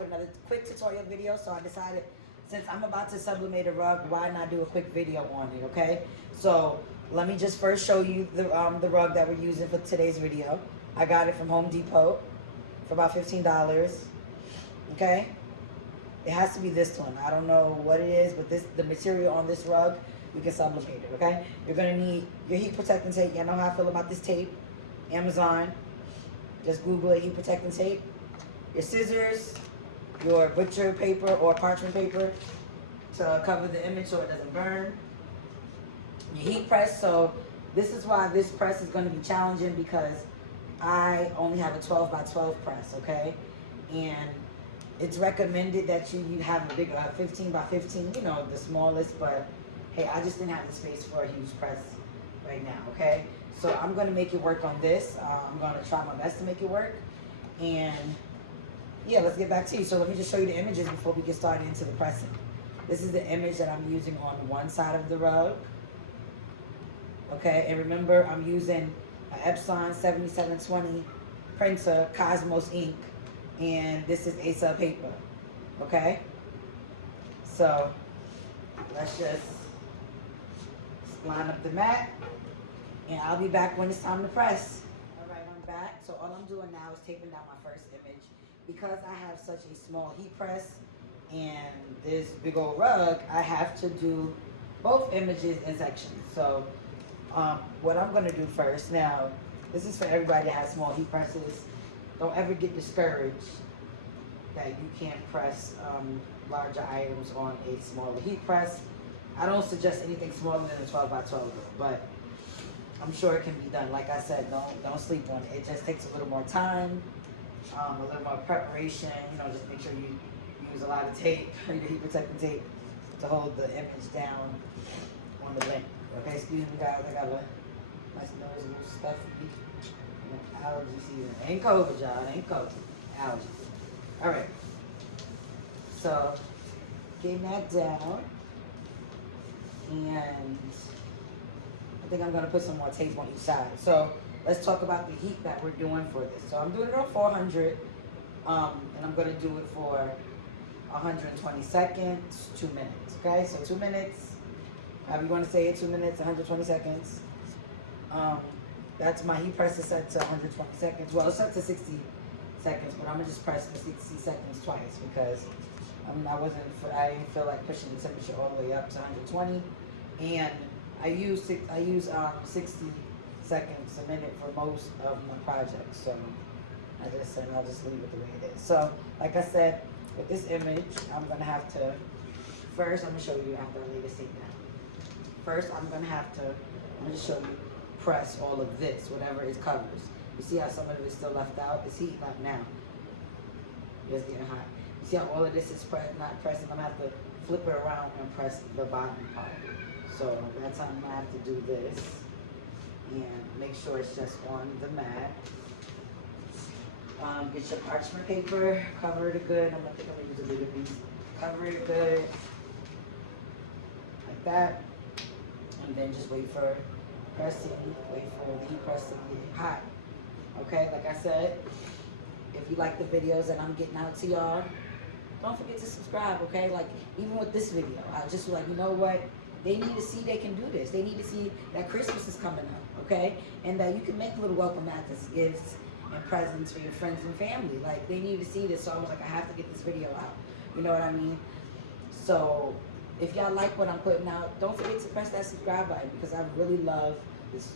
with another quick tutorial video. So I decided, since I'm about to sublimate a rug, why not do a quick video on it, okay? So let me just first show you the rug that we're using for today's video. I got it from Home Depot for about $15, okay? It has to be this one. I don't know what it is, but the material on this rug, you can sublimate it, okay? You're gonna need your heat protecting tape. You know how I feel about this tape. Amazon, just Google it, heat protecting tape. Your scissors, your butcher paper or parchment paper to cover the image so it doesn't burn. Your heat press, so this is why this press is gonna be challenging, because I only have a 12 by 12 press, okay? And it's recommended that you have a bigger 15 by 15, you know, the smallest, but hey, I just didn't have the space for a huge press right now, okay? So I'm gonna make it work on this. I'm gonna try my best to make it work. And yeah, let's get back to you. So let me just show you the images before we get started into the pressing. This is the image that I'm using on one side of the rug. Okay, and remember I'm using an Epson 7720 printer, Cosmos ink, and this is A-sub paper, okay? So let's just line up the mat, and I'll be back when it's time to press. All right, I'm back. So all I'm doing now is taping down my first image. Because I have such a small heat press and this big old rug, I have to do both images in sections. So what I'm gonna do first, now, this is for everybody that has small heat presses. Don't ever get discouraged that you can't press larger items on a smaller heat press. I don't suggest anything smaller than a 12 by 12, but I'm sure it can be done. Like I said, don't sleep on it. It just takes a little more time, a little more preparation. You know, just make sure you use a lot of tape, your heat protecting tape, to hold the image down on the length. Okay, excuse me guys, I got a nice nose, a little stuffy. Allergy season. Ain't COVID, y'all. Ain't COVID. Allergy. All right. So, getting that down. And I think I'm going to put some more tape on each side. So, let's talk about the heat that we're doing for this. So, I'm doing it on 400. And I'm going to do it for 120 seconds, 2 minutes. Okay? So, 2 minutes. However you want to say it, 2 minutes, 120 seconds. That's my heat press is set to 120 seconds. Well, it's set to 60 seconds, but I'm gonna just press for 60 seconds twice because I didn't feel like pushing the temperature all the way up to 120. And I use 60 seconds a minute for most of my projects. So I'll just leave it the way it is. So like I said, with this image, I'm gonna have to, first I'm gonna show you after I lay this tape down. First, I'm gonna just show you press all of this, whatever it covers. You see how some of it is still left out? It's heating up now. It's getting hot. You see how all of this is not pressing? I'm gonna have to flip it around and press the bottom part. So that's how I'm gonna have to do this. And make sure it's just on the mat. Get your parchment paper, cover it good. I'm gonna use a bigger piece. Cover it good. Like that. And then just wait for pressing, wait for the heat press to get hot. Okay, like I said, if you like the videos that I'm getting out to y'all, don't forget to subscribe, okay? Like, even with this video, I just like, you know what? They need to see they can do this. They need to see that Christmas is coming up, okay? And that you can make little welcome mats, gifts, and presents for your friends and family. Like, they need to see this, so I was like, I have to get this video out. You know what I mean? So, if y'all like what I'm putting out, don't forget to press that subscribe button because I really love this,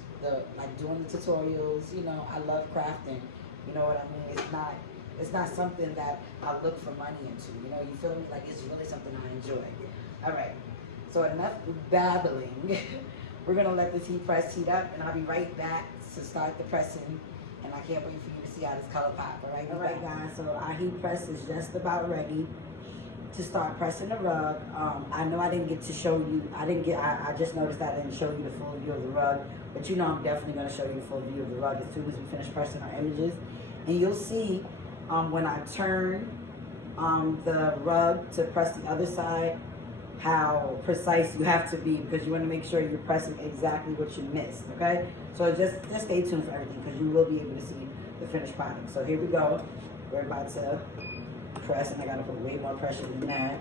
like doing the tutorials. You know, I love crafting. You know what I mean? It's not something that I look for money into. You know, you feel me? Like it's really something I enjoy. All right. So enough babbling. We're gonna let this heat press heat up, and I'll be right back to start the pressing. And I can't wait for you to see how this color pop. All right, guys. So our heat press is just about ready to start pressing the rug. I know I didn't get to show you, I just noticed I didn't show you the full view of the rug, but you know I'm definitely gonna show you the full view of the rug as soon as we finish pressing our images. And you'll see when I turn the rug to press the other side, how precise you have to be because you wanna make sure you're pressing exactly what you missed, okay? So just stay tuned for everything because you will be able to see the finished product. So here we go. We're about to press, and I gotta put way more pressure than that.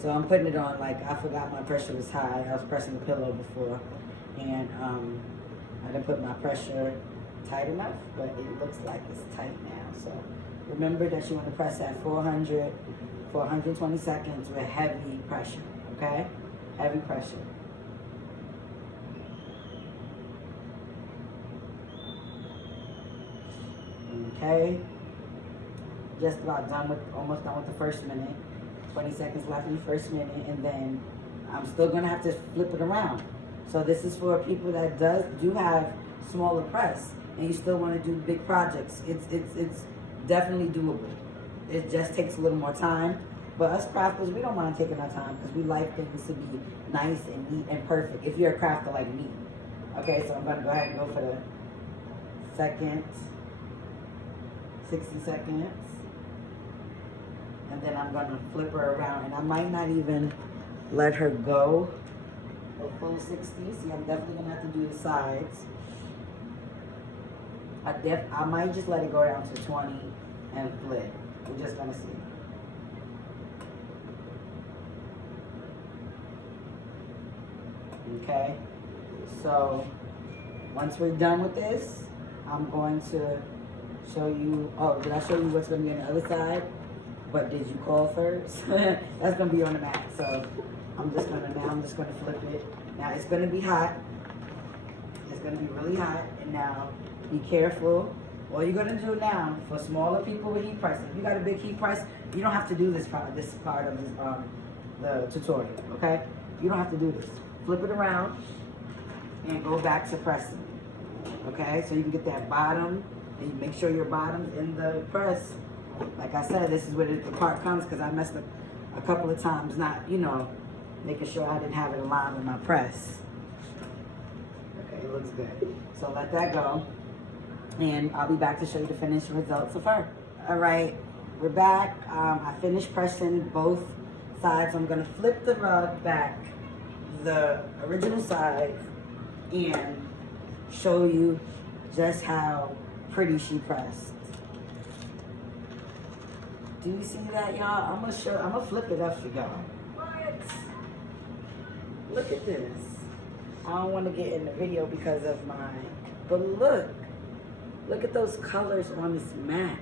So I'm putting it on like, I forgot my pressure was high. I was pressing the pillow before, and I didn't put my pressure tight enough, but it looks like it's tight now. So remember that you want to press at 400 for 120 seconds with heavy pressure, okay? Heavy pressure. Okay, just about done with, almost done with the first minute. 20 seconds left in the first minute, and then I'm still gonna have to flip it around. So this is for people that do have smaller press, and you still want to do big projects. It's definitely doable. It just takes a little more time. But us crafters, we don't mind taking our time because we like things to be nice and neat and perfect. If you're a crafter like me, okay. So I'm gonna go ahead and go for the second. 60 seconds, and then I'm gonna flip her around, and I might not even let her go a full 60. See, I'm definitely gonna have to do the sides. I might just let it go down to 20 and flip. We're just gonna see. Okay, so once we're done with this, I'm going to show you, oh, did I show you what's going to be on the other side? But did you call first? That's going to be on the mat. So I'm just going to flip it. Now it's going to be hot. It's going to be really hot. And now be careful. All you're going to do now, for smaller people with heat press, if you got a big heat press, you don't have to do this part of the tutorial, okay? You don't have to do this. Flip it around and go back to pressing, okay? So you can get that bottom. And you make sure your bottom's in the press. Like I said, this is where the part comes, because I messed up a couple of times, not, you know, making sure I didn't have it aligned with my press. Okay, it looks good. So let that go. And I'll be back to show you the finished results of her. All right, we're back. I finished pressing both sides. I'm gonna flip the rug back, the original side, and show you just how pretty she pressed. Do you see that, y'all? I'm gonna flip it up for y'all. What? Look at this. I don't want to get in the video because of mine, but look at those colors on this mat.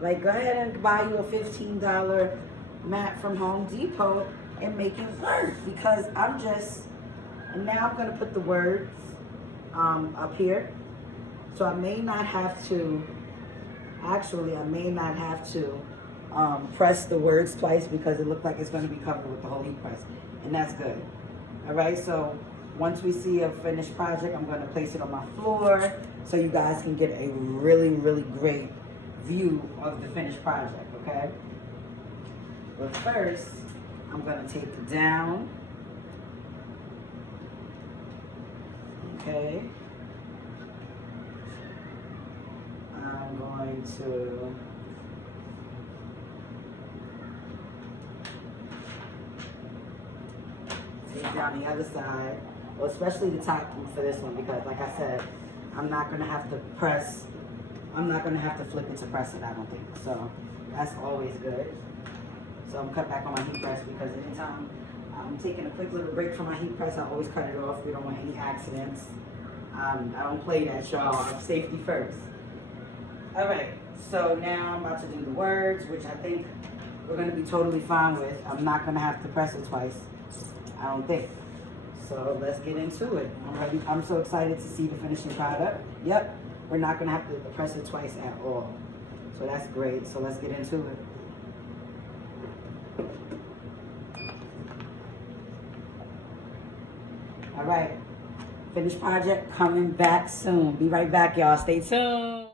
Like, go ahead and buy you a $15 mat from Home Depot and make it work, because now I'm gonna put the words up here. So I may not have to, press the words twice, because it looked like it's going to be covered with the whole heat press. And that's good. All right, so once we see a finished project, I'm going to place it on my floor so you guys can get a really, really great view of the finished project, okay? But first, I'm going to take it down. Okay. I'm going to take down the other side, well, especially the top for this one, because like I said, I'm not going to have to flip it to press it, I don't think. So that's always good. So I'm cut back on my heat press, because anytime I'm taking a quick little break from my heat press, I always cut it off. We don't want any accidents. I don't play that, y'all. I'm safety first. All right, so now I'm about to do the words, which I think we're going to be totally fine with. I'm not going to have to press it twice, I don't think. So let's get into it. I'm so excited to see the finishing product. Yep, we're not going to have to press it twice at all. So that's great. So let's get into it. All right, finished project coming back soon. Be right back, y'all. Stay tuned.